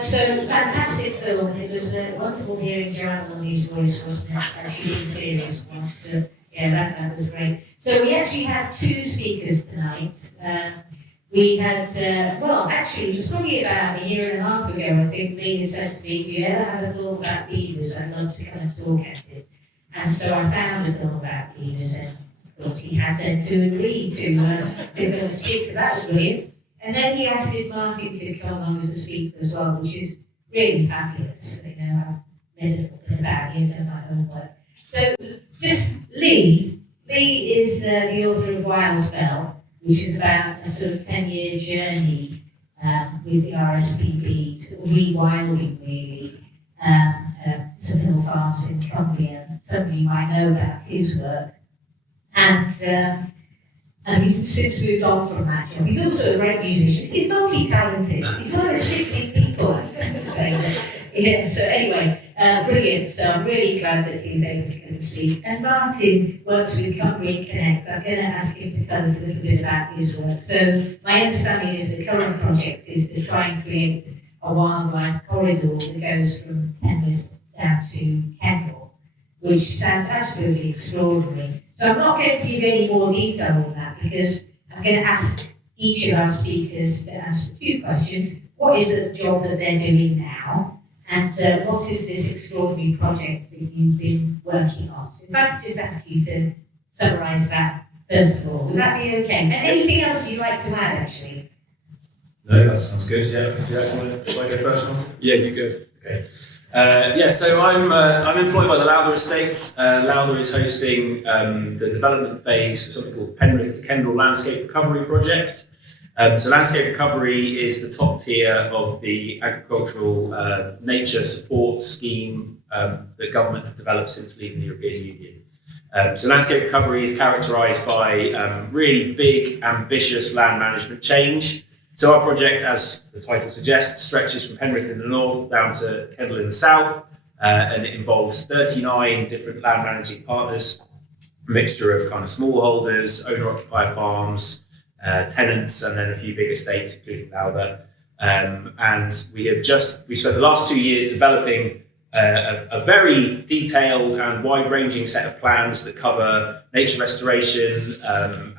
So fantastic film. It was wonderful hearing Joanne on these voice, wasn't it? She did a serious one. So, yeah, that was great. So we actually have two speakers tonight. We had, well, actually, it was probably about a year and a half ago, I think Lee had said to me, if you ever have a film about beavers, I'd love to come and talk at it. And so I found a film about beavers, and of course he happened to agree to speak, so that was brilliant. And then he asked if Martin could come along as a speaker as well, which is really fabulous. You know, I've read a little bit about you, done my homework. So just Lee is the author of Wildfell, which is about a sort of 10-year journey with the RSPB, sort of rewilding really, some hill farms in Cumbria. Some of you might know about his work. And he's since moved on from that job. He's also a great musician. He's multi-talented. He's one of those sickening people, I have to say that. Yeah, so anyway, brilliant. So I'm really glad that he was able to come and speak. And Martin works with Cumbria Connect. I'm going to ask him to tell us a little bit about his work. So my understanding is the current project is to try and create a wildlife corridor that goes from Penrith down to Kendal, which sounds absolutely extraordinary. So I'm not going to give you any more detail on that because I'm going to ask each of our speakers to answer two questions. What is the job that they're doing now? And what is this extraordinary project that you've been working on? So if I could just ask you to summarise that first of all, would that be okay? And anything else you'd like to add, actually? No, that sounds good. Yeah. Shall I go first, Martin? Yeah, you go. Okay. So I'm employed by the Lowther Estate. Lowther is hosting the development phase for something called the Penrith to Kendal Landscape Recovery Project. So landscape recovery is the top tier of the agricultural nature support scheme that government have developed since leaving the European Union. So landscape recovery is characterised by really big, ambitious land management change. So our project, as the title suggests, stretches from Penrith in the north down to Kendal in the south, and it involves 39 different land managing partners, a mixture of kind of smallholders, owner-occupier farms, tenants, and then a few big estates, including Lowther. And we spent the last 2 years developing a very detailed and wide-ranging set of plans that cover nature restoration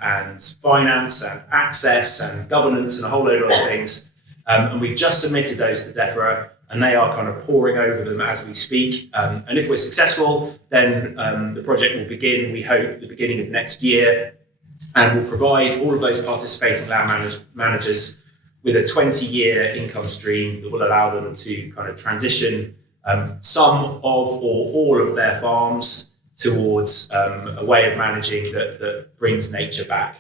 and finance and access and governance and a whole load of other things. And we've just submitted those to DEFRA, and they are kind of poring over them as we speak. And if we're successful, then the project will begin, we hope, at the beginning of next year, and will provide all of those participating land managers with a 20-year income stream that will allow them to kind of transition some of or all of their farms towards a way of managing that brings nature back.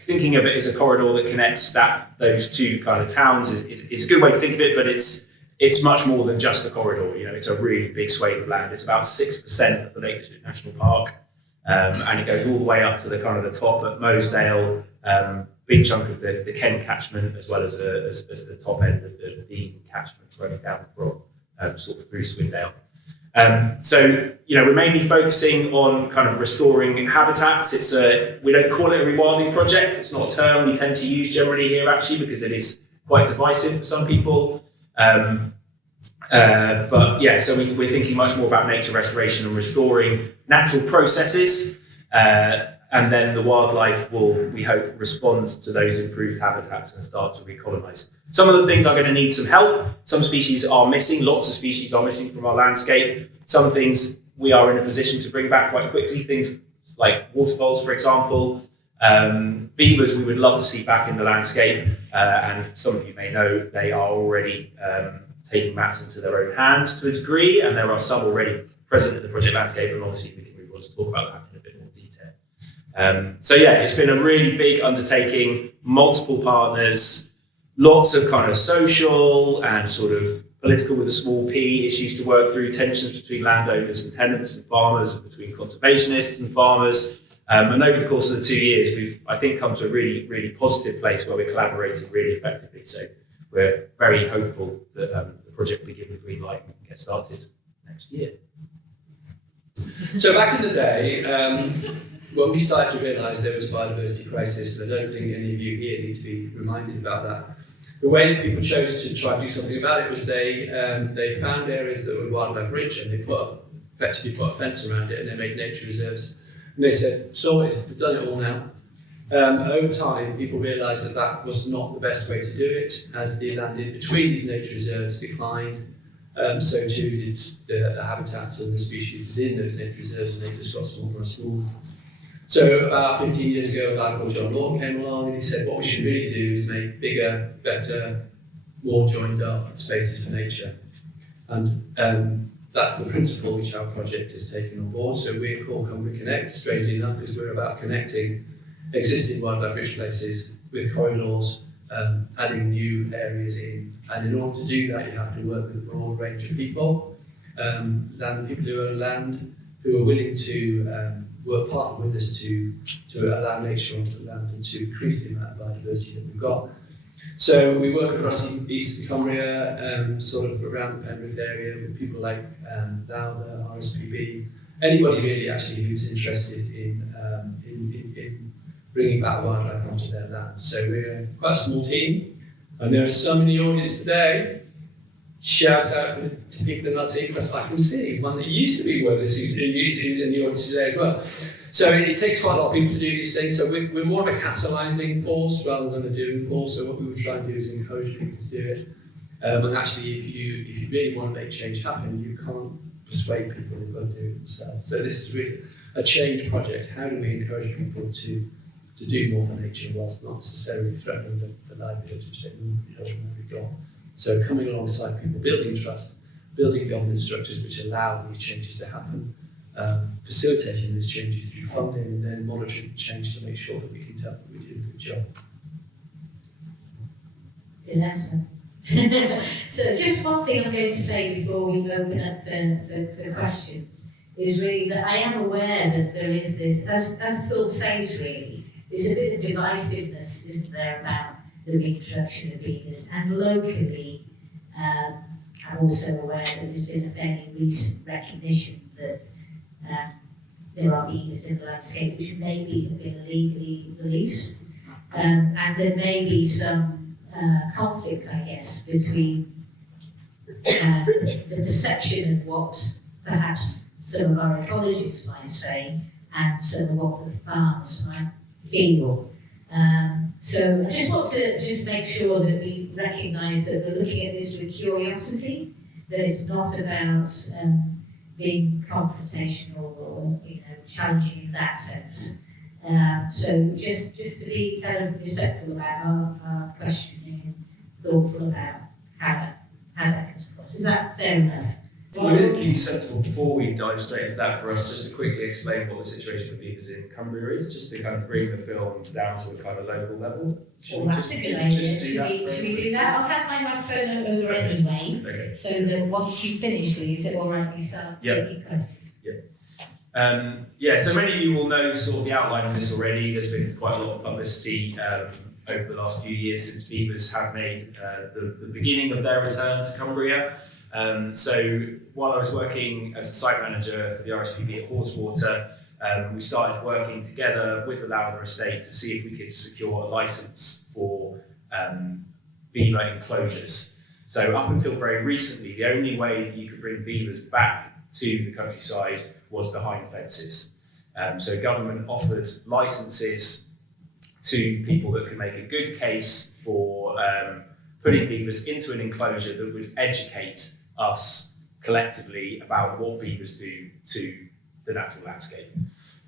Thinking of it as a corridor that connects those two kind of towns is a good way to think of it, but it's much more than just a corridor. You know, it's a really big swathe of land. It's about 6% of the Lake District National Park, and it goes all the way up to the kind of the top at Mosedale, big chunk of the Kent catchment, as well as the top end of the Beaver catchment running down from sort of through Swindale. We're mainly focusing on kind of restoring habitats. We don't call it a rewilding project. It's not a term we tend to use generally here, actually, because it is quite divisive for some people. So we're thinking much more about nature restoration and restoring natural processes. And then the wildlife will, we hope, respond to those improved habitats and start to recolonise. Some of the things are going to need some help. Some species are missing. Lots of species are missing from our landscape. Some things we are in a position to bring back quite quickly. Things like waterfoals, for example. Beavers we would love to see back in the landscape. And some of you may know they are already taking matters into their own hands to a degree. And there are some already present in the project landscape. And obviously we can move on to talk about that in a bit more detail. It's been a really big undertaking, multiple partners, lots of kind of social and sort of political with a small p issues to work through, tensions between landowners and tenants and farmers, and between conservationists and farmers. And over the course of the 2 years, we've, I think, come to a really, really positive place where we're collaborating really effectively. So we're very hopeful that the project will be given the green light and we can get started next year. So back in the day, when we started to realise there was a biodiversity crisis, and I don't think any of you here need to be reminded about that, The way that people chose to try and do something about it was they found areas that were wildlife rich, and they effectively put a fence around it, and they made nature reserves. And they said, sorted, we've done it all now. Over time, people realised that that was not the best way to do it, as the land in between these nature reserves declined. So too did the habitats and the species within those nature reserves, and they just got smaller and smaller. So about 15 years ago, a guy called John Lord came along, and he said, what we should really do is make bigger, better, more joined up spaces for nature. And that's the principle which our project has taken on board. So we're called Cumbria Connect, strangely enough, because we're about connecting existing wildlife rich places with corridors, adding new areas in. And in order to do that, you have to work with a broad range of people, people who own land, who are willing to partner with us to allow nature onto the land and to increase the amount of biodiversity that we've got. So we work across eastern Cumbria, sort of around the Penrith area, with people like Beaver, RSPB, anybody really actually who's interested in bringing back wildlife onto their land. So we're quite a small team, and there are some in the audience today. Shout out to people in that team, because I can see one that used to be with us who's in the audience today as well. So it takes quite a lot of people to do these things. So we're more of a catalysing force rather than a doing force. So what we would try and do is encourage people to do it. And actually, if you really want to make change happen, you can't persuade people, they've got to do it themselves. So this is really a change project. How do we encourage people to do more for nature whilst not necessarily threatening the livelihoods which they normally got? So coming alongside people, building trust, building governance structures which allow these changes to happen, facilitating these changes through funding, and then monitoring change to make sure that we can tell that we do a good job. Good answer. So just one thing I'm going to say before we open up for questions is really that I am aware that there is this, as the film says really, there's a bit of divisiveness, isn't there, about the reintroduction of beavers, and locally I'm also aware that there's been a fairly recent recognition that there are beavers in the landscape which maybe have been illegally released, and there may be some conflict, I guess, between the perception of what perhaps some of our ecologists might say and some of what the farmers might feel. So I just want to just make sure that we recognise that we're looking at this with curiosity, that it's not about being confrontational or challenging in that sense. So just to be kind of respectful about our questioning and thoughtful about how that comes across. Is that fair enough? Would it be sensible, before we dive straight into that, for us just to quickly explain what the situation of beavers in Cumbria is, just to kind of bring the film down to a kind of local level? That's a good idea. Should we do that? I'll have my microphone over anyway, okay. So that once you finish, Lee, is it all right if you start taking questions? So many of you will know sort of the outline of this already. There's been quite a lot of publicity over the last few years since beavers have made the beginning of their return to Cumbria. So while I was working as a site manager for the RSPB at Haweswater, we started working together with the Lowther estate to see if we could secure a licence for beaver enclosures. So up until very recently, the only way that you could bring beavers back to the countryside was behind fences. So government offered licences to people that could make a good case for putting beavers into an enclosure that would educate us collectively about what beavers do to the natural landscape.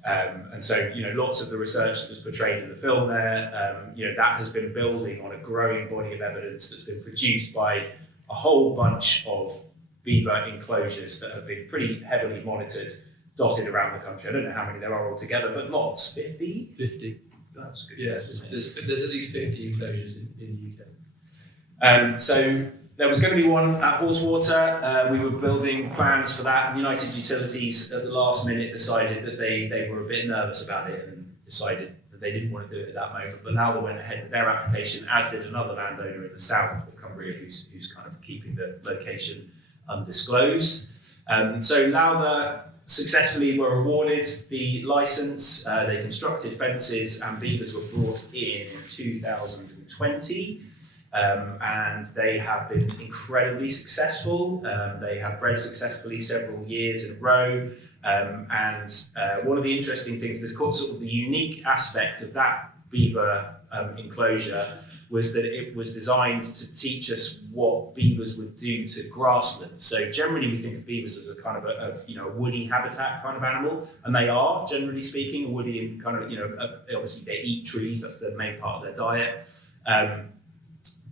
And so, lots of the research that was portrayed in the film there, that has been building on a growing body of evidence that's been produced by a whole bunch of beaver enclosures that have been pretty heavily monitored, dotted around the country. I don't know how many there are altogether, but lots. 50? 50. That's good. Yes, there's at least 50 enclosures in the UK. So there was going to be one at Haweswater. We were building plans for that. United Utilities at the last minute decided that they were a bit nervous about it and decided that they didn't want to do it at that moment. But now they went ahead with their application, as did another landowner in the south of Cumbria who's kind of keeping the location undisclosed. So Lowther successfully were awarded the licence. They constructed fences and beavers were brought in 2020. and they have been incredibly successful. They have bred successfully several years in a row. And one of the interesting things, there's sort of the unique aspect of that beaver enclosure was that it was designed to teach us what beavers would do to grassland. So generally we think of beavers as a kind of a woody habitat kind of animal, and they are, generally speaking, a woody and kind of, obviously they eat trees, that's the main part of their diet.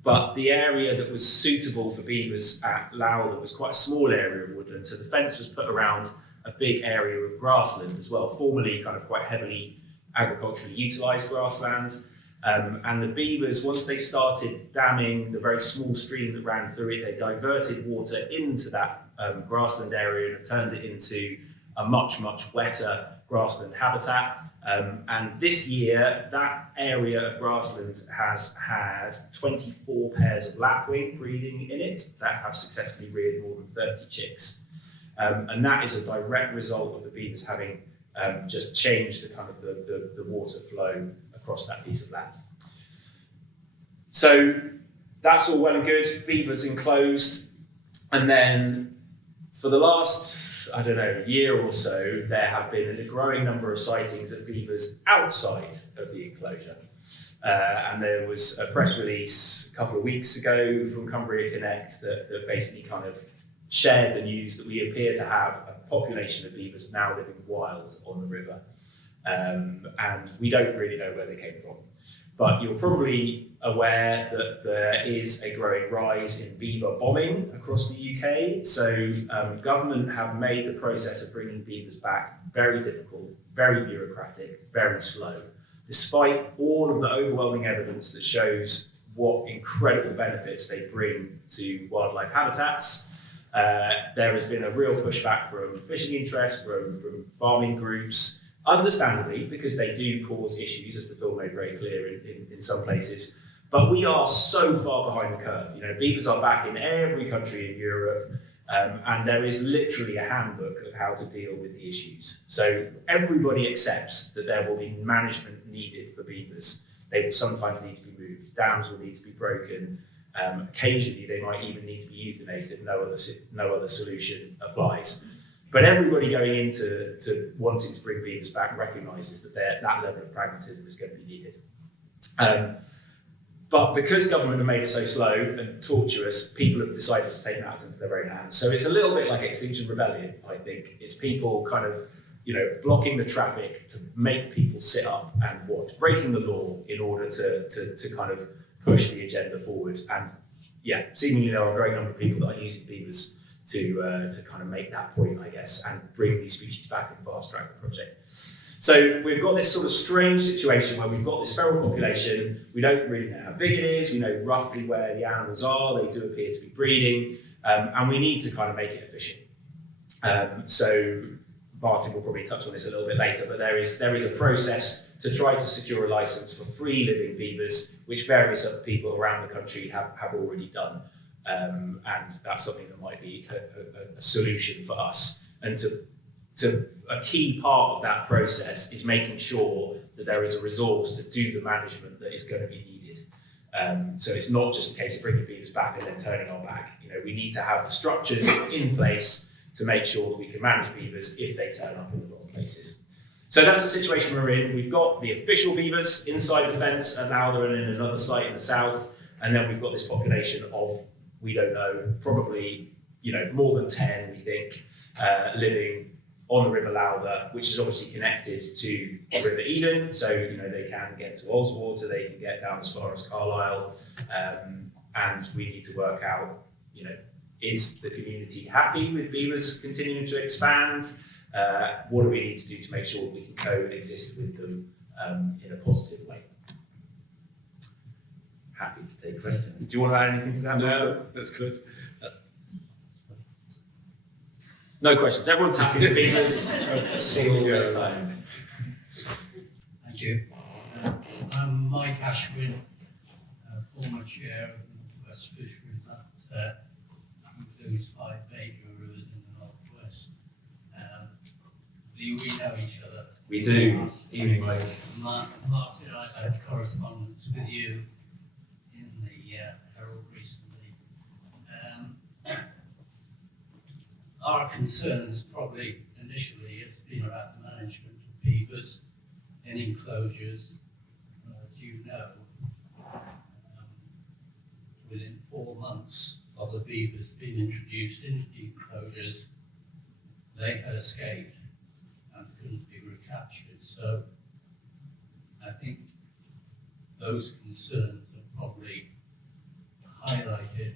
But the area that was suitable for beavers at Lowther was quite a small area of woodland, so the fence was put around a big area of grassland as well, formerly kind of quite heavily agriculturally utilised grassland. And the beavers, once they started damming the very small stream that ran through it, they diverted water into that grassland area and have turned it into a much, much wetter grassland habitat. And this year, that area of grassland has had 24 pairs of lapwing breeding in it that have successfully reared more than 30 chicks. And that is a direct result of the beavers having just changed the kind of the water flow across that piece of land. So that's all well and good, beavers enclosed, and then for the last, year or so, there have been a growing number of sightings of beavers outside of the enclosure. And there was a press release a couple of weeks ago from Cumbria Connect that basically kind of shared the news that we appear to have a population of beavers now living wild on the river. And we don't really know where they came from. But you're probably aware that there is a growing rise in beaver bombing across the UK. So government have made the process of bringing beavers back very difficult, very bureaucratic, very slow, despite all of the overwhelming evidence that shows what incredible benefits they bring to wildlife habitats. There has been a real pushback from fishing interests, from farming groups, understandably, because they do cause issues, as the film made very clear in some places. But we are so far behind the curve. Beavers are back in every country in Europe, and there is literally a handbook of how to deal with the issues. So everybody accepts that there will be management needed for beavers. They will sometimes need to be moved. Dams will need to be broken. Occasionally, they might even need to be euthanized if no other solution applies. But everybody going into wanting to bring beavers back recognises that that level of pragmatism is going to be needed. But because government have made it so slow and tortuous, people have decided to take matters into their own hands. So it's a little bit like Extinction Rebellion, I think. It's people kind of, blocking the traffic to make people sit up and watch, breaking the law in order to kind of push the agenda forward. And seemingly there are a growing number of people that are using beavers to kind of make that point, I guess, and bring these species back and fast track the project. So we've got this sort of strange situation where we've got this feral population. We don't really know how big it is. We know roughly where the animals are. They do appear to be breeding, and we need to kind of make it efficient. So Martin will probably touch on this a little bit later, but there is a process to try to secure a license for free living beavers, which various other people around the country have already done. And that's something that might be a solution for us. And a key part of that process is making sure that there is a resource to do the management that is going to be needed. So it's not just a case of bringing beavers back and then turning our back. We need to have the structures in place to make sure that we can manage beavers if they turn up in the wrong places. So that's the situation we're in. We've got the official beavers inside the fence, and now they're in another site in the south. And then we've got this population of, we don't know, probably more than 10, we think, living on the River Lowther, which is obviously connected to the River Eden. So they can get to Haweswater, they can get down as far as Carlisle, and we need to work out, is the community happy with beavers continuing to expand? What do we need to do to make sure that we can coexist with them in a positive way? Happy to take questions. Do you want to add anything to that? No, that's good. No questions. Everyone's happy with beavers. See you all next time. Thank you. I'm Mike Ashwin, former chair of the West Fisheries. That includes 5 major rivers in the northwest. Do we know each other? We do. Evening, Mike. Martin, I've had correspondence with you in the our concerns probably initially has been about the management of beavers in enclosures. As you know, within 4 months of the beavers being introduced into the enclosures, they had escaped and couldn't be recaptured. So I think those concerns are probably highlighted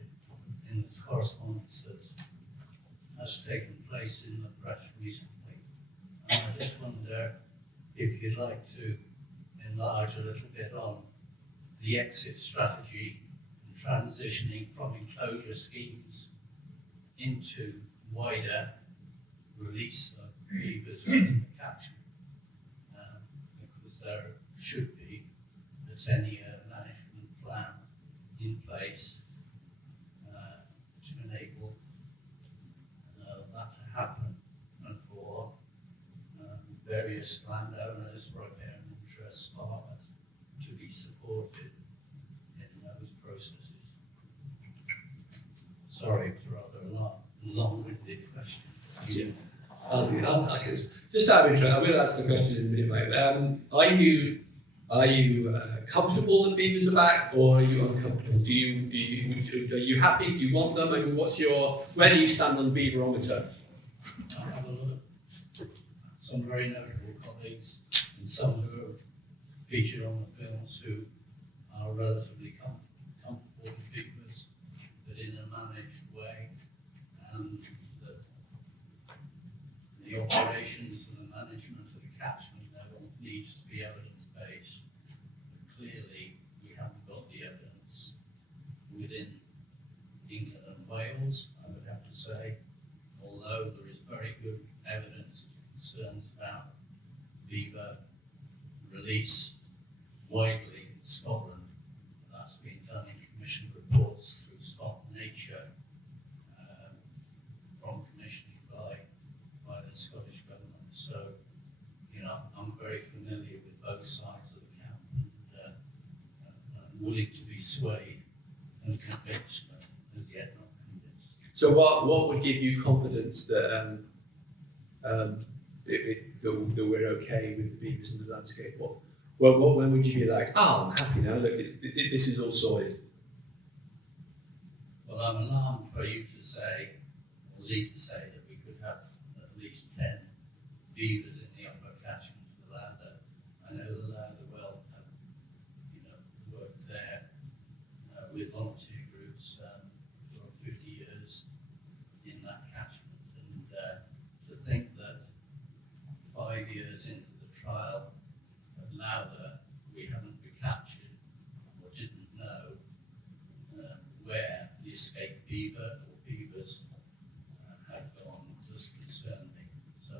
in this correspondence that has taken place in the press recently. And I just wonder if you'd like to enlarge a little bit on the exit strategy and transitioning from enclosure schemes into wider release of beavers within the catchment. Because there should be a 10-year management plan in place to enable that to happen, and for various landowners, riparian interests, farmers to be supported in those processes. Sorry, it's a rather long-winded question. I'll ask this. Just out of interest, I will ask the question in a minute, mate. Are you comfortable that beavers are back, or are you uncomfortable? Are you happy? Do you want them? I mean, where do you stand on beaverometer? I have a lot of some very notable colleagues and some who are featured on the films who are relatively comfortable with beavers, but in a managed way, and the operations and the management of the catchment level needs to be evidence-based. Clearly, we haven't got the evidence within England and Wales, I would have to say, although there is very good evidence of concerns about beaver release widely in Scotland. That's been done in commission reports through Scott Nature from commissioning by the Scottish Government. So, I'm very familiar with both sides of the camp and willing to be swayed and convinced, but as yet not convinced. So what would give you confidence that that we're okay with the beavers in the landscape? When would you be like, I'm happy now, look, this is all sorted? Well, I'm alarmed for you to say, or Lee to say, that we could have at least 10 beavers in the upper catchment of the Lather. I know the Lather well have, worked there with volunteer groups for 50 years in that catchment, and to think that 5 years into the trial at Lather we haven't recaptured or didn't know where the escaped beaver or beavers had gone does concern me. So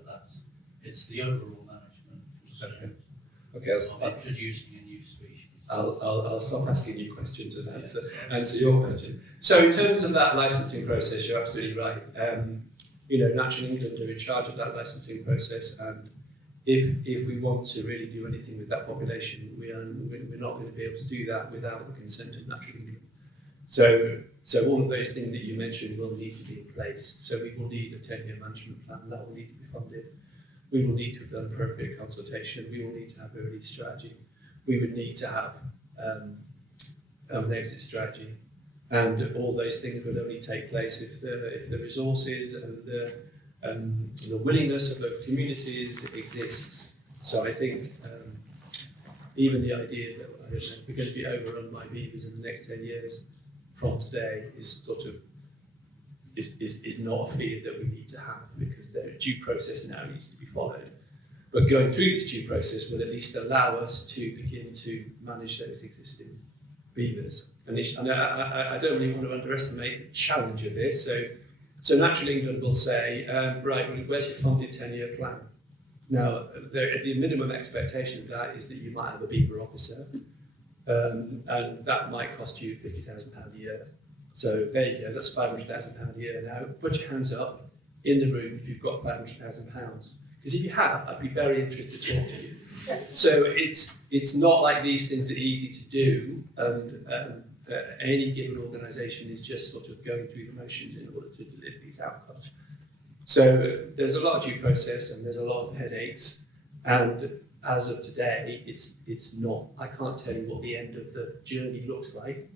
it's the overall management concern of introducing a new species. I'll stop asking you questions and answer your question. So in terms of that licensing process, you're absolutely right. Natural England are in charge of that licensing process, and if we want to really do anything with that population, we're not going to be able to do that without the consent of Natural England. So all of those things that you mentioned will need to be in place. So we will need a 10-year management plan that will need to be funded. We will need to have done appropriate consultation. We will need to have a release strategy. We would need to have an exit strategy, and all those things will only take place if the resources and the willingness of local communities exists. So I think even the idea that we're going to be overrun by beavers in the next 10 years from today is is not a fear that we need to have, because the due process now needs to be followed. But going through this due process will at least allow us to begin to manage those existing beavers. And I don't really want to underestimate the challenge of this. So Natural England will say, right, well, where's your funded 10-year plan? Now, the minimum expectation of that is that you might have a beaver officer, and that might cost you £50,000 a year. So there you go, that's £500,000 a year. Now, put your hands up in the room if you've got £500,000. Because if you have, I'd be very interested to talk to you. So it's not like these things are easy to do, and any given organisation is just sort of going through the motions in order to deliver these outcomes. So there's a lot of due process and there's a lot of headaches, and as of today, it's not. I can't tell you what the end of the journey looks like.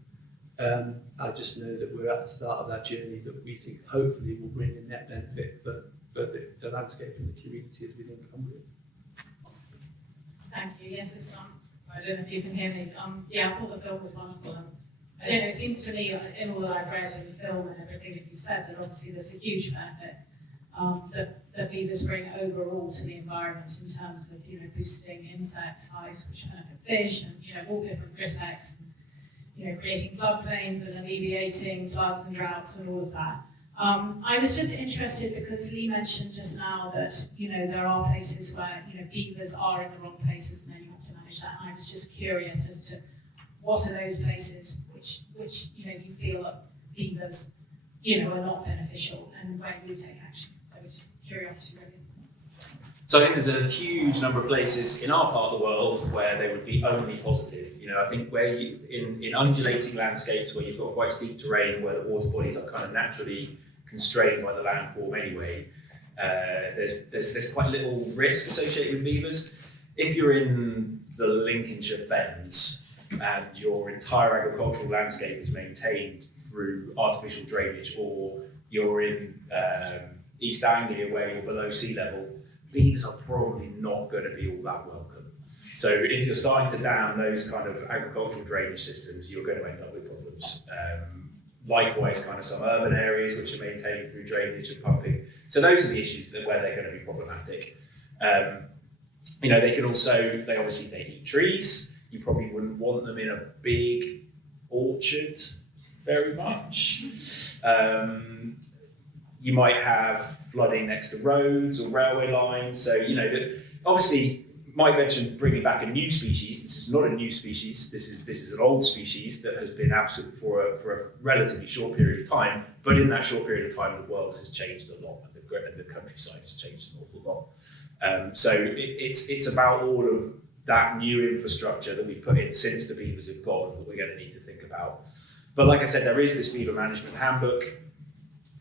I just know that we're at the start of that journey that we think hopefully will bring a net benefit for the landscape and the community as within Cumbria. Thank you. Yes, it's I don't know if you can hear me. Yeah, I thought the film was wonderful. I don't know, it seems to me in all that I've read in the film and everything that you said that obviously there's a huge benefit that beavers bring overall to the environment in terms of, you know, boosting insect size, which benefit fish, and, you know, all different respects, and, you know, creating floodplains and alleviating floods and droughts and all of that. I was just interested because Lee mentioned just now that, you know, there are places where, you know, beavers are in the wrong places and then you have to manage that. And I was just curious as to what are those places which you know, you feel that beavers, you know, are not beneficial and where you take action. So it's just curiosity really. So I think there's a huge number of places in our part of the world where they would be only positive. You know, I think where you, in undulating landscapes where you've got quite steep terrain, where the water bodies are kind of naturally constrained by the landform anyway, there's quite little risk associated with beavers. If you're in the Lincolnshire Fens and your entire agricultural landscape is maintained through artificial drainage, or you're in East Anglia where you're below sea level, beavers are probably not going to be all that welcome. So if you're starting to dam those kind of agricultural drainage systems, you're going to end up with problems. Likewise, kind of some urban areas which are maintained through drainage and pumping. So those are the issues where they're going to be problematic. You know, they obviously eat trees. You probably wouldn't want them in a big orchard very much. You might have flooding next to roads or railway lines. So, you know, obviously, Mike mentioned bringing back a new species. This is not a new species. This is an old species that has been absent for a relatively short period of time. But in that short period of time, the world has changed a lot, and the countryside has changed an awful lot. So it's about all of that new infrastructure that we've put in since the beavers have gone that we're going to need to think about. But like I said, there is this beaver management handbook.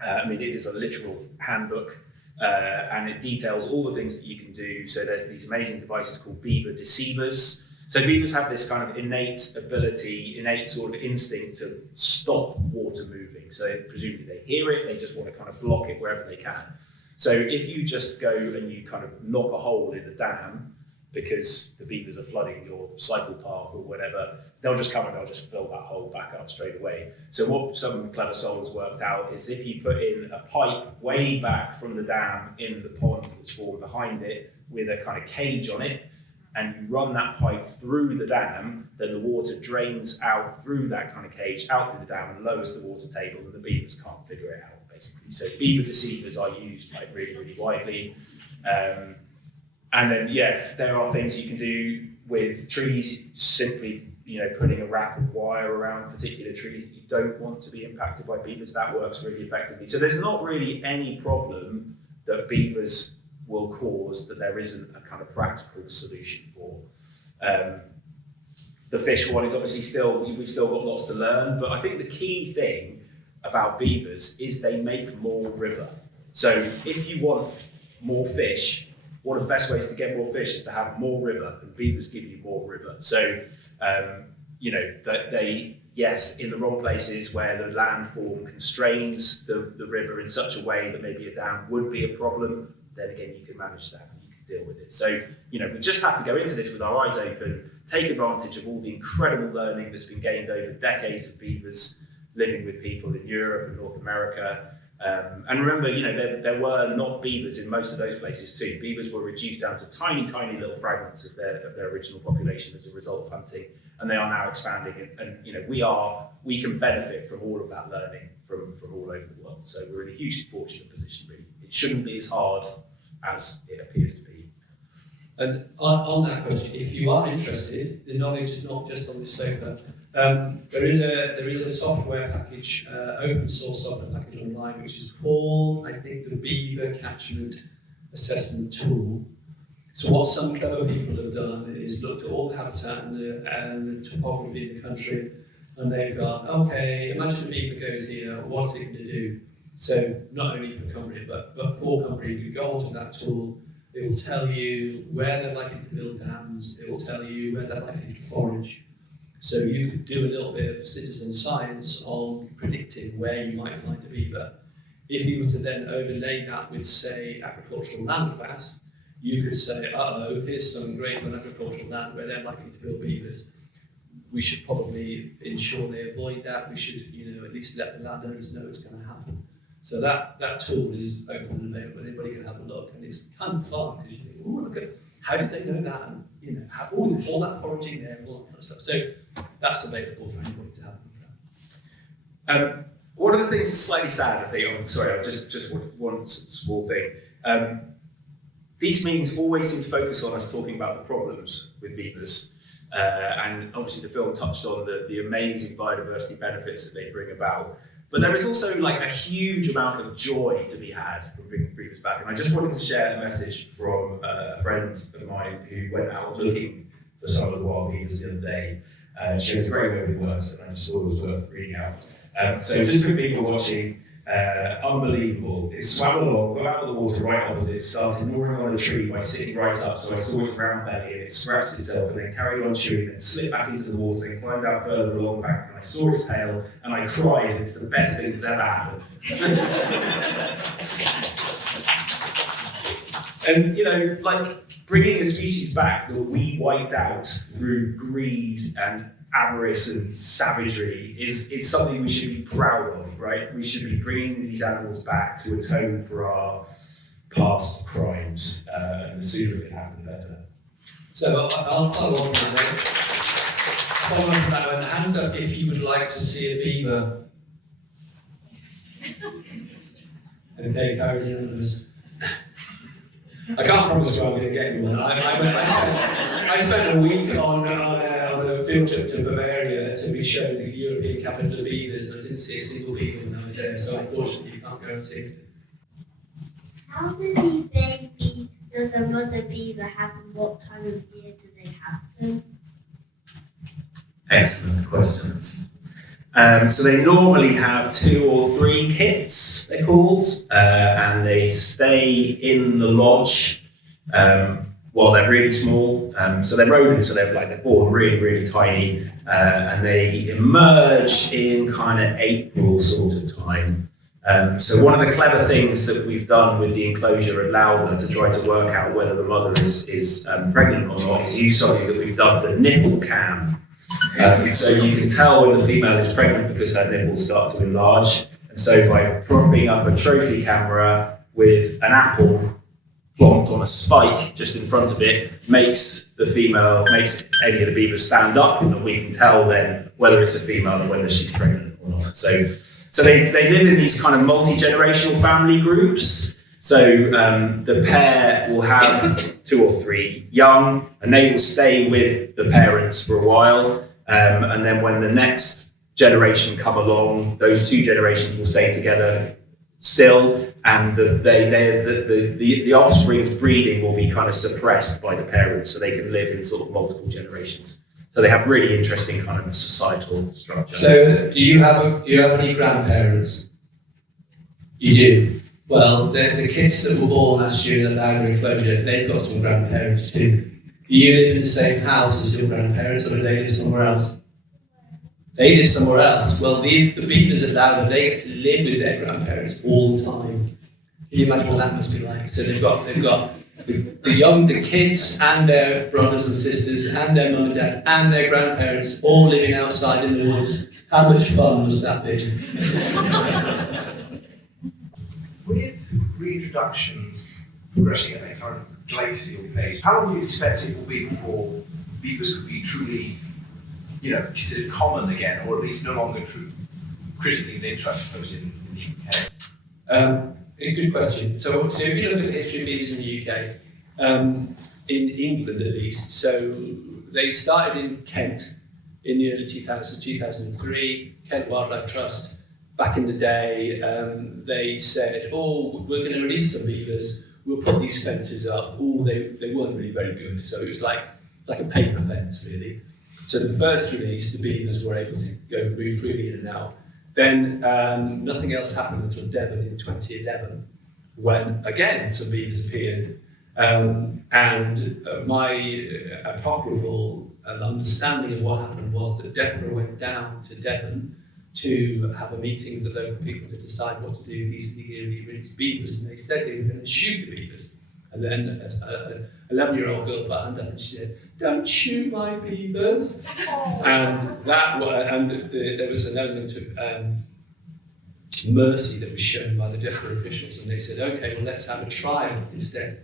I mean, it is a literal handbook, and it details all the things that you can do. So there's these amazing devices called beaver deceivers. So beavers have this kind of innate sort of instinct to stop water moving. So presumably they hear it, they just want to kind of block it wherever they can. So if you just go and you kind of knock a hole in the dam because the beavers are flooding your cycle path or whatever, they'll just come and they'll just fill that hole back up straight away. So what some clever souls worked out is if you put in a pipe way back from the dam in the pond that's formed behind it with a kind of cage on it, and you run that pipe through the dam, then the water drains out through that kind of cage, out through the dam, and lowers the water table, and the beavers can't figure it out, basically. So beaver deceivers are used like really, really widely. And then, yeah, there are things you can do with trees, simply, you know, putting a wrap of wire around particular trees that you don't want to be impacted by beavers. That works really effectively. So there's not really any problem that beavers will cause that there isn't a kind of practical solution for. The fish one is obviously we've still got lots to learn, but I think the key thing about beavers is they make more river. So if you want more fish, one of the best ways to get more fish is to have more river, and beavers give you more river. So, you know, that they, yes, in the wrong places where the landform constrains the river in such a way that maybe a dam would be a problem, then again, you can manage that and you can deal with it. So, you know, we just have to go into this with our eyes open, take advantage of all the incredible learning that's been gained over decades of beavers living with people in Europe and North America. And remember, you know, there were not beavers in most of those places too. Beavers were reduced down to tiny, tiny little fragments of their original population as a result of hunting, and they are now expanding. And you know, we can benefit from all of that learning from all over the world. So we're in a hugely fortunate position, really. It shouldn't be as hard as it appears to be. And on that question, if you are interested, the knowledge is not just on this sofa. There is a software package, open source software package online, which is called, I think, the Beaver Catchment Assessment Tool. So what some clever people have done is looked at all the habitat and the topography in the country, and they've gone, okay, imagine a beaver goes here, what's it going to do? So not only for Cumbria, but for Cumbria, you go onto that tool, it will tell you where they're likely to build dams, it will tell you where they're likely to forage. So you could do a little bit of citizen science on predicting where you might find a beaver. If you were to then overlay that with, say, agricultural land class, you could say, here's some great agricultural land where they're likely to build beavers. We should probably ensure they avoid that. We should, at least let the landowners know it's going to happen. So that tool is open and available. Anybody can have a look, and it's kind of fun because you think, look at how did they know that, and have all that foraging there, and all that kind of stuff. So that's available for anybody to have. One of the things that's slightly sad, I think. I'm sorry, just one small thing. These meetings always seem to focus on us talking about the problems with beavers. And obviously the film touched on the amazing biodiversity benefits that they bring about. But there is also like a huge amount of joy to be had from bringing beavers back. And I just wanted to share a message from a friend of mine who went out looking for some of the wild beavers the other day. She has a great way with words, and I just thought it was worth reading out. So just for people watching, unbelievable. It swam along, got out of the water right opposite, started gnawing on a tree by sitting right up, so I saw its round belly and it scratched itself and then carried on chewing and slipped back into the water and climbed out further along the bank, and I saw its tail and I cried, and it's the best thing that's ever happened. And like bringing a species back that we wiped out through greed and avarice and savagery is something we should be proud of, right? We should be bringing these animals back to atone for our past crimes, and the sooner it can happen, the better. So I'll follow on from that. Follow on from that one. Hands up if you would like to see a beaver. Okay, carry on with this. I can't promise you I'm going to get you one. I spent a week on a field trip to Bavaria to be shown the European capital of beavers, and I didn't see a single beaver when I was there, so unfortunately you can't guarantee. How many babies does a mother beaver have, and what time of year do they have them? Excellent questions. So they normally have 2 or 3 kits, they're called, and they stay in the lodge while they're really small. So they're rodents, so they're born really, really tiny, and they emerge in kind of April sort of time. So one of the clever things that we've done with the enclosure at Lowther to try to work out whether the mother is pregnant or not is use something that we've dubbed the nipple cam. So you can tell when the female is pregnant because her nipples start to enlarge. And so by propping up a trophy camera with an apple plonked on a spike just in front of it, makes any of the beavers stand up, and we can tell then whether it's a female and whether she's pregnant or not. So they live in these kind of multi-generational family groups. So the pair will have 2 or 3 young, and they will stay with the parents for a while. And then when the next generation come along, those 2 generations will stay together still, and the offspring's breeding will be kind of suppressed by the parents, so they can live in sort of multiple generations. So they have really interesting kind of societal structure. So do you have any grandparents? You do. Well, the kids that were born last year in the Lowther enclosure, they've got some grandparents too. Do you live in the same house as your grandparents, or do they live somewhere else? They live somewhere else. Well, the beavers at Lowther, they get to live with their grandparents all the time. Can you imagine what that must be like? So they've got the kids and their brothers and sisters and their mum and dad and their grandparents all living outside in the woods. How much fun must that be? With reintroductions progressing at their current glacial pace, how long do you expect it will be before beavers could be truly, considered common again, or at least no longer critically endangered, I suppose, in the UK? A good question. So if you look at the history of beavers in the UK, in England at least, so they started in Kent in the early 2000s, 2003, Kent Wildlife Trust. Back in the day, they said, we're going to release some beavers, we'll put these fences up. They weren't really very good, so it was like a paper fence, really. So the first release, the beavers were able to move freely in and out. Then nothing else happened until Devon in 2011, when again some beavers appeared. My apocryphal understanding of what happened was that DEFRA went down to Devon to have a meeting with the local people to decide what to do with these illegally released beavers, and they said they were going to shoot the beavers. And then an 11-year-old girl put her hand up and she said, "Don't shoot my beavers." And there was an element of mercy that was shown by the DEFRA officials, and they said, "Okay, well, let's have a trial instead."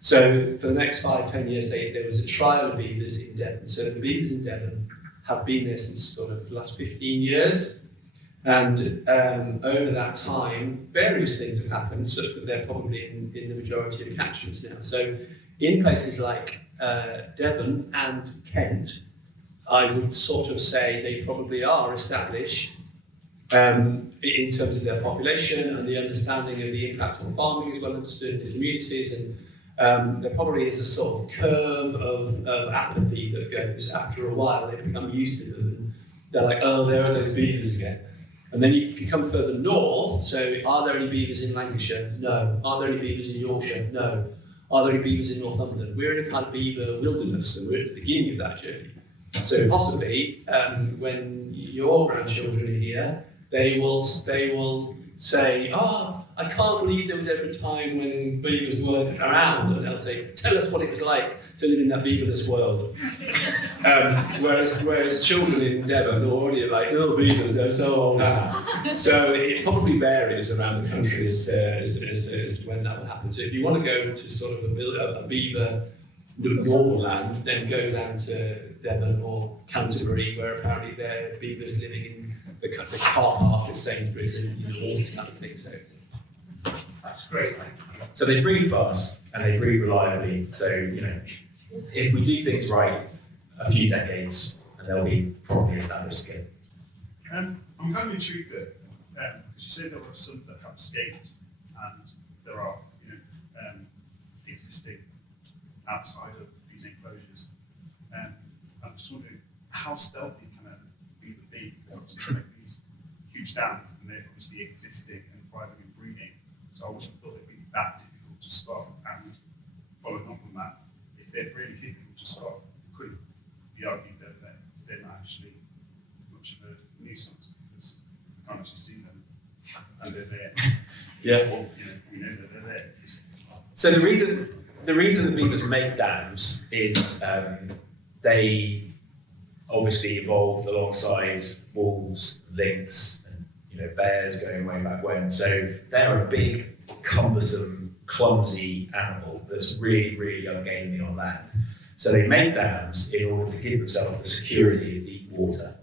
So for the next 5-10 years, there was a trial of beavers in Devon. So the beavers in Devon have been there since sort of the last 15 years. And over that time, various things have happened, such that they're probably in the majority of catchments now. So in places like Devon and Kent, I would sort of say they probably are established in terms of their population, and the understanding of the impact on farming is well understood in the communities, and there probably is a sort of curve of apathy that goes after a while. They become used to them, and they're like, "Oh, there are those beavers again." And then if you come further north, so are there any beavers in Lancashire? No. Are there any beavers in Yorkshire? No. Are there any beavers in Northumberland? We're in a kind of beaver wilderness, and we're at the beginning of that journey. So possibly, when your grandchildren are here, they will say, "Oh, I can't believe there was ever a time when beavers weren't around," and they'll say, "Tell us what it was like to live in that beaverless world." Whereas children in Devon are already like, "Oh, beavers, they're so old now." So it probably varies around the country as to when that will happen. So if you want to go to sort of a beaver normal land, then go down to Devon or Canterbury, where apparently there are beavers living in the car park at Sainsbury's and all this kind of thing. So That's great. So they breed fast and they breed reliably. So, if we do things right, a few decades and they'll be properly established again. I'm kind of intrigued that, because you said there were some that have escaped and there are, existing outside of these enclosures. I'm just wondering how stealthy can a beaver be? Because obviously they make these huge dams and they're obviously existing and thriving and breeding. So I wouldn't have thought it'd be that difficult to spot. And following on from that, if they're really difficult to spot, it couldn't be argued that they're not actually much of a nuisance, because we can't actually see them and they're there. Yeah. Well, we know that they're there. So the reason that beavers make dams is they obviously evolved alongside wolves, lynx, and bears going way back when. So they're a big, cumbersome, clumsy animal that's really, really ungainly on land. So they made dams in order to give themselves the security of deep water.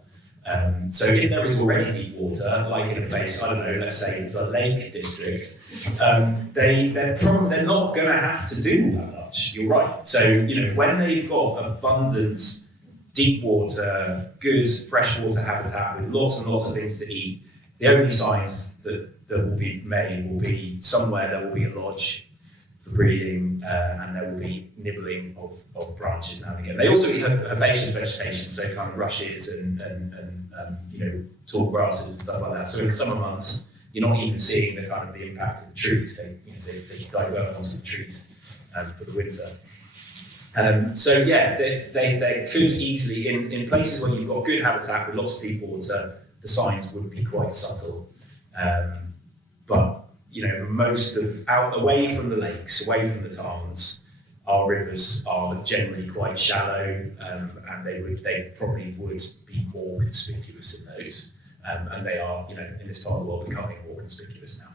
So if there is already deep water, like in a place, I don't know, let's say the Lake District, they're not going to have to do that much. You're right. So when they've got abundant deep water, good freshwater habitat with lots and lots of things to eat, the only signs that will be made will be somewhere there will be a lodge for breeding, and there will be nibbling of branches now and again. They also eat herbaceous vegetation, so kind of rushes and tall grasses and stuff like that. So in summer months, you're not even seeing the kind of the impact of the trees. They divert onto the trees for the winter. They could easily, in places where you've got good habitat with lots of deep water, the signs would be quite subtle. But most of out away from the lakes, away from the tarns, our rivers are generally quite shallow, and they probably would be more conspicuous in those. And they are, in this part of the world, becoming more conspicuous now.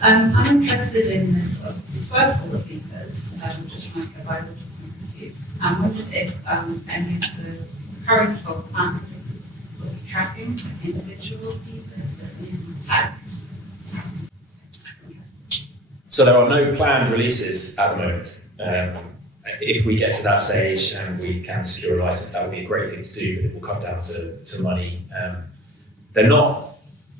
I'm interested in the sort of dispersal of beavers, just from a biological point of view. I wondered if any of the current or planned releases will be tracking individual beavers in tags. So there are no planned releases at the moment. If we get to that stage and we can secure a license, that would be a great thing to do, but it will come down to money. They're not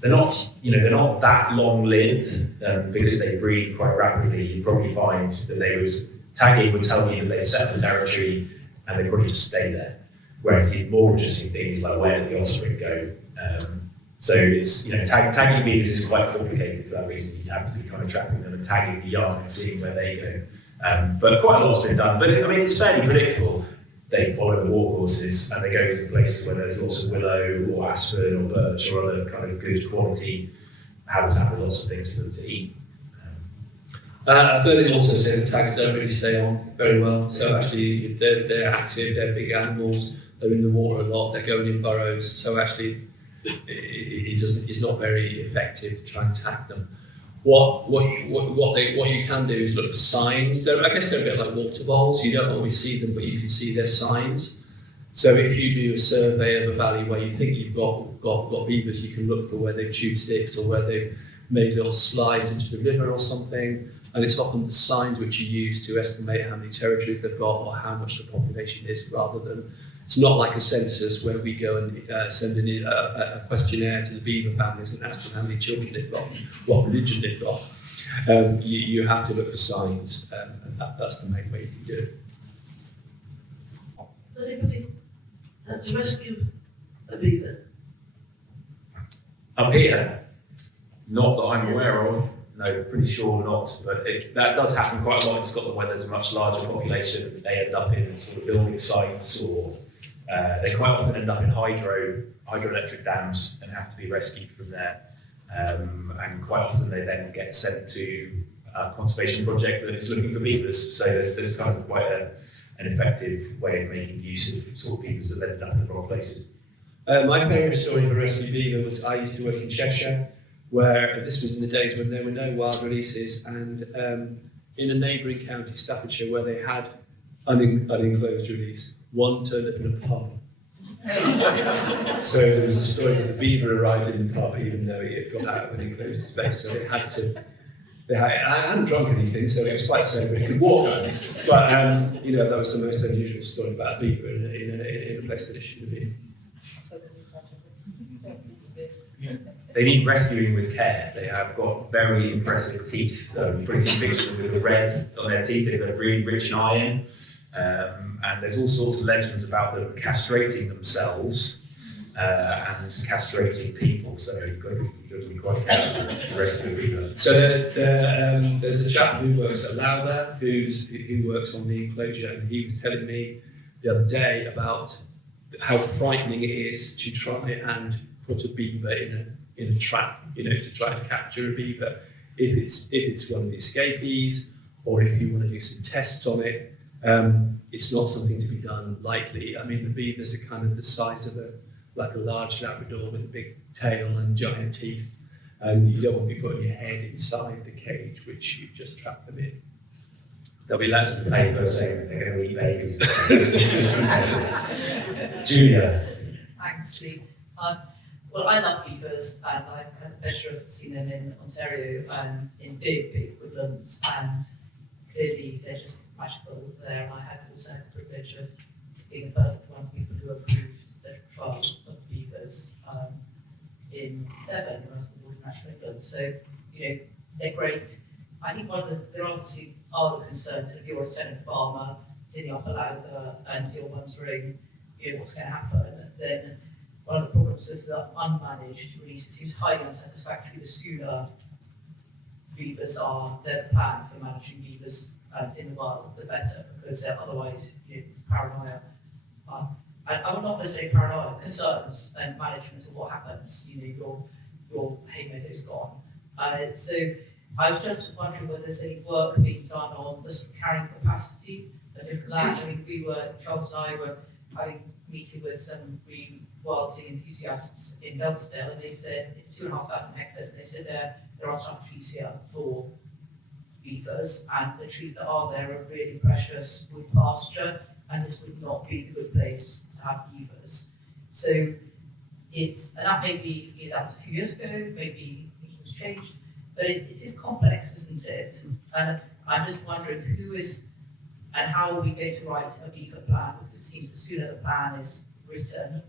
that long-lived because they breed quite rapidly. You probably find that tagging would tell you that they've set the territory and they probably just stay there. Whereas the more interesting things like where did the offspring go? So it's, tagging beavers is quite complicated for that reason. You have to be kind of trapping them and tagging the yarn and seeing where they go. But quite a lot's been done. But it's fairly predictable. They follow the watercourses and they go to the places where there's lots of willow or aspen or birch or other kind of good quality habitat with lots of things for them to eat. I've heard it also say that tags don't really stay on very well. So actually, they're active, they're big animals, they're in the water a lot, they're going in burrows. So actually, it's not very effective to try and tag them. What you can do is look for signs. I guess they're a bit like water voles. You don't always see them, but you can see their signs. So if you do a survey of a valley where you think you've got beavers, you can look for where they've chewed sticks or where they've made little slides into the river or something. And it's often the signs which you use to estimate how many territories they've got or how much the population is, rather than, it's not like a census where we go and send in a questionnaire to the beaver families and ask them how many children they've got, what religion they've got. You have to look for signs, and that's the main way you can do it. Does anybody have to rescue a beaver? Up here, not that I'm aware of. No, pretty sure not, but that does happen quite a lot in Scotland where there's a much larger population. They end up in sort of building sites, or they quite often end up in hydroelectric dams and have to be rescued from there. And quite often they then get sent to a conservation project that is looking for beavers. So there's kind of quite an effective way of making use of sort of beavers that end up in the wrong places. My favourite story of a rescue beaver was I used to work in Cheshire, where this was in the days when there were no wild releases, and in a neighbouring county, Staffordshire, where they had unenclosed release, one turned up in a pub. So there was a story that the beaver arrived in the pub even though he had got out of an enclosed space, so I hadn't drunk anything, so it was quite sober, he could walk home. But that was the most unusual story about a beaver in a place that it shouldn't have been. They need rescuing with care. They have got very impressive teeth. You probably see pictures of them with the red on their teeth. They've got really rich in iron. And there's all sorts of legends about them castrating themselves and castrating people. So you've got to be quite careful with the rescue beaver. So there's a chap who works at Lowther who works on the enclosure, and he was telling me the other day about how frightening it is to try and put a beaver in a trap, to try and capture a beaver. If it's one of the escapees, or if you want to do some tests on it, it's not something to be done lightly. I mean, the beavers are kind of the size of a large Labrador with a big tail and giant teeth, and you don't want to be putting your head inside the cage, which you just trap them in. There'll be lots of paper saying they're going to eat babies. Julia. Thanks, Lee. Well, I love beavers, and I've had the pleasure of seeing them in Ontario and in big woodlands, and clearly they're just magical there. And I had also had the privilege of being the first one of the people who approved the trial of beavers in Devon, when I was on the board of National England. So, they're great. I think there obviously are the concerns if you're a tenant farmer in the Upper Lowther and you're wondering, what's going to happen. Then one of the problems of the unmanaged releases seems highly unsatisfactory. The sooner beavers there's a plan for managing beavers in the wild, the better, because otherwise it's paranoia. I would not necessarily paranoia, concerns and management of what happens. Your hay meadow's gone. So I was just wondering whether there's any work being done on the sort of carrying capacity of different land. I mean, Charles and I were having a meeting with some wilding enthusiasts in Beltsdale, and they said it's 2,500 hectares, and they said there aren't enough trees here for beavers, and the trees that are there are really precious wood pasture, and this would not be a good place to have beavers. So and that may be, that was a few years ago, maybe things changed, but it is complex, isn't it? And I'm just wondering and how are we going to write a beaver plan, because it seems the sooner the plan is written,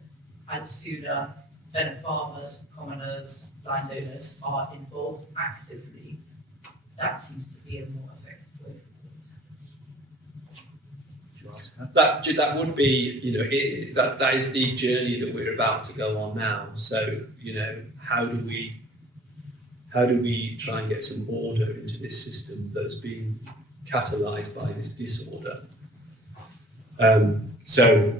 and sooner tenant farmers, commoners, landowners are involved actively, that seems to be a more effective way That would be, you know, that is the journey that we're about to go on now. So, you know, how do we try and get some order into this system that's been catalysed by this disorder? So,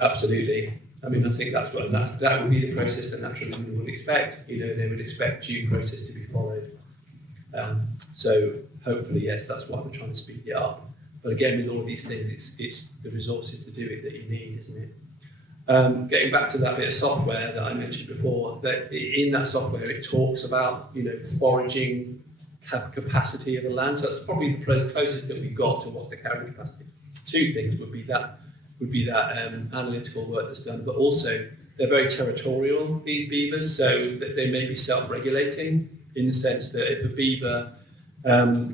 absolutely. I mean, I think that would be the process that naturalism would expect. You know, they would expect due process to be followed. So hopefully, yes, that's why we're trying to speed it up. But again, with all of these things, it's the resources to do it that you need, isn't it? Getting back to that bit of software that I mentioned before, that in that software it talks about, you know, foraging capacity of the land. So that's probably the closest that we've got to what's the carrying capacity. Two things would be that analytical work that's done, but also they're very territorial, these beavers, so that they may be self-regulating in the sense that if a beaver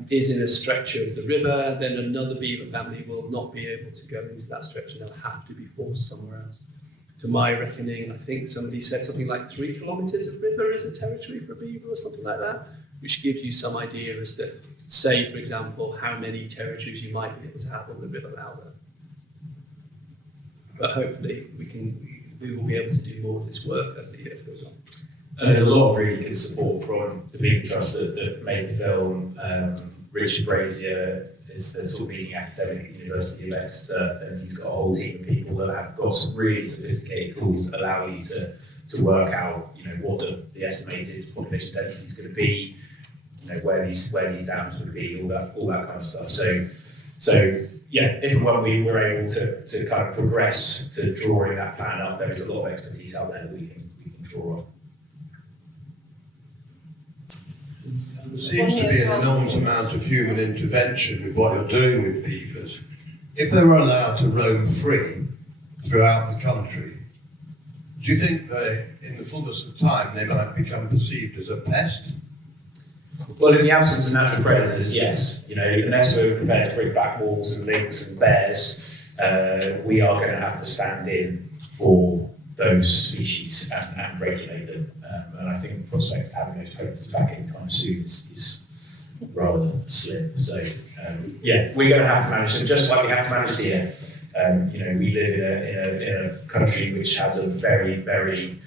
is in a stretch of the river, then another beaver family will not be able to go into that stretch and they'll have to be forced somewhere else. To my reckoning, I think somebody said something like 3 kilometres of river is a territory for a beaver or something like that, which gives you some idea as to, say, for example, how many territories you might be able to have on the River Lauder. But hopefully we will be able to do more of this work as the year goes on. And there's a lot of really good support from the Beaver Trust that made the film. Richard Brazier is the sort of leading academic at the University of Exeter, and he's got a whole team of people that have got some really sophisticated tools that allow you to work out, you know, what the estimated population density is going to be, you know, where these dams are going to be, all that kind of stuff. So yeah, if and when we were able to kind of progress to drawing that plan up, there is a lot of expertise out there that we can draw on. There seems to be an enormous amount of human intervention with what you're doing with beavers. If they were allowed to roam free throughout the country, do you think they, in the fullness of time, they might become perceived as a pest? Well, in the absence of natural predators, yes. You know, unless we're prepared to bring back wolves and lynx and bears, we are going to have to stand in for those species and regulate them. And I think the prospect of having those predators back anytime soon is rather slim. So, yeah, we're going to have to manage them just like we have to manage deer. You know, we live in a country which has a very, very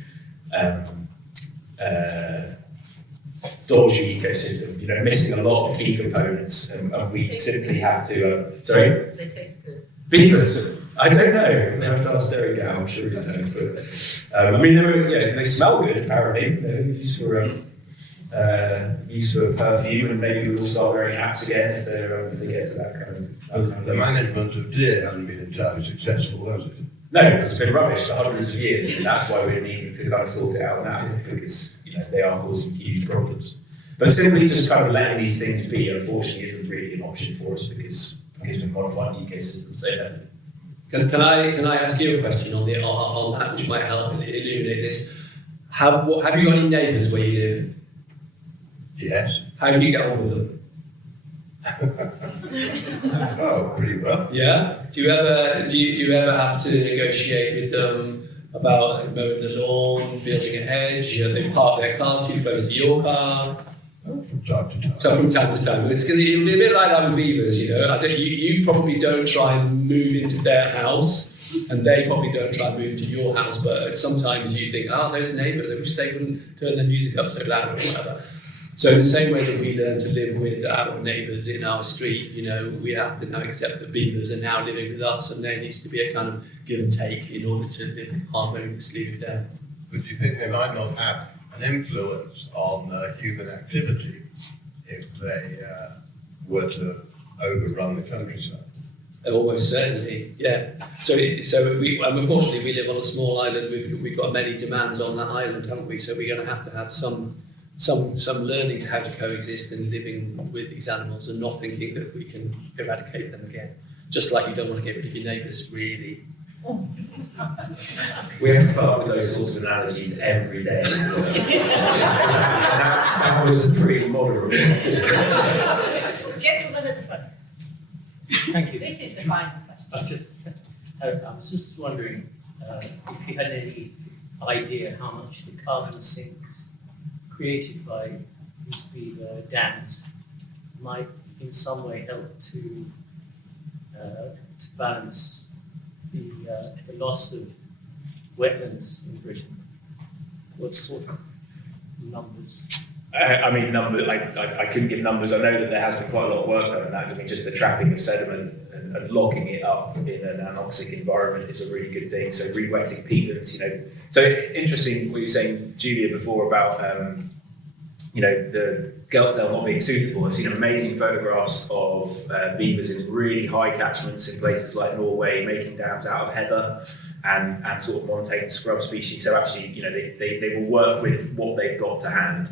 dodgy ecosystem, you know, missing a lot of key components, and we simply have to. Sorry? They taste good. Beavers? I don't know. I was staring down, I'm sure you don't. But, I mean, they smell good, apparently. They're used for perfume, and maybe we'll start wearing hats again if they get to that kind of. The management of deer hasn't been entirely successful, has it? No, it's been rubbish for hundreds of years, and that's why we're needing to kind of sort it out now, because they are causing huge problems. But simply just kind of letting these things be, unfortunately, isn't really an option for us because we're modifying the ecosystem so heavily. Can I ask you a question on that, which might help illuminate this? Have you got any neighbours where you live? Yes. How do you get on with them? Oh, pretty well. Yeah. Do you ever have to negotiate with them about mowing the lawn, building a hedge? They park their car too close to your car. Oh, from time to time. So from time to time, it'll be a bit like having beavers. You probably don't try and move into their house, and they probably don't try and move into your house. But sometimes you think, those neighbours, I wish they wouldn't turn their music up so loud or whatever. So in the same way that we learn to live with our neighbours in our street, we have to now accept that beavers are now living with us, and there needs to be a kind of give and take in order to live harmoniously with them. But do you think they might not have an influence on human activity if they were to overrun the countryside? Almost certainly, yeah. So unfortunately we live on a small island. We've got many demands on that island, haven't we? So we're going to have some learning to how to coexist and living with these animals, and not thinking that we can eradicate them again. Just like you don't want to get rid of your neighbours, really. We have to put up with those sorts of analogies every day. that was pretty moderate. Gentleman at the front. Thank you. This is the final question. I was just wondering if you had any idea how much the carbon sinks created by these beaver dams might in some way help to to balance the loss of wetlands in Britain? What sort of numbers? I mean, I couldn't give numbers. I know that there has been quite a lot of work done on that. I mean, just the trapping of sediment and locking it up in an anoxic environment is a really good thing. So re-wetting peatlands, So interesting what you were saying, Julia, before about, the Gelsdale not being suitable. I've seen amazing photographs of beavers in really high catchments in places like Norway, making dams out of heather and sort of montane scrub species. So actually, they will work with what they've got to hand.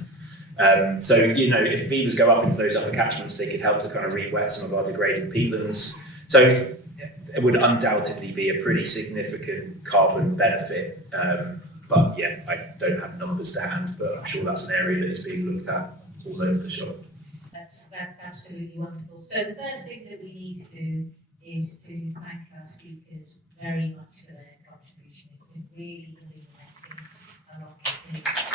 So if beavers go up into those upper catchments, they could help to kind of re-wet some of our degraded peatlands. So it would undoubtedly be a pretty significant carbon benefit. But yeah, I don't have numbers to hand, but I'm sure that's an area that is being looked at all over the shop. That's absolutely wonderful. So the first thing that we need to do is to thank our speakers very much for their contribution. It's been really illuminating a lot of things.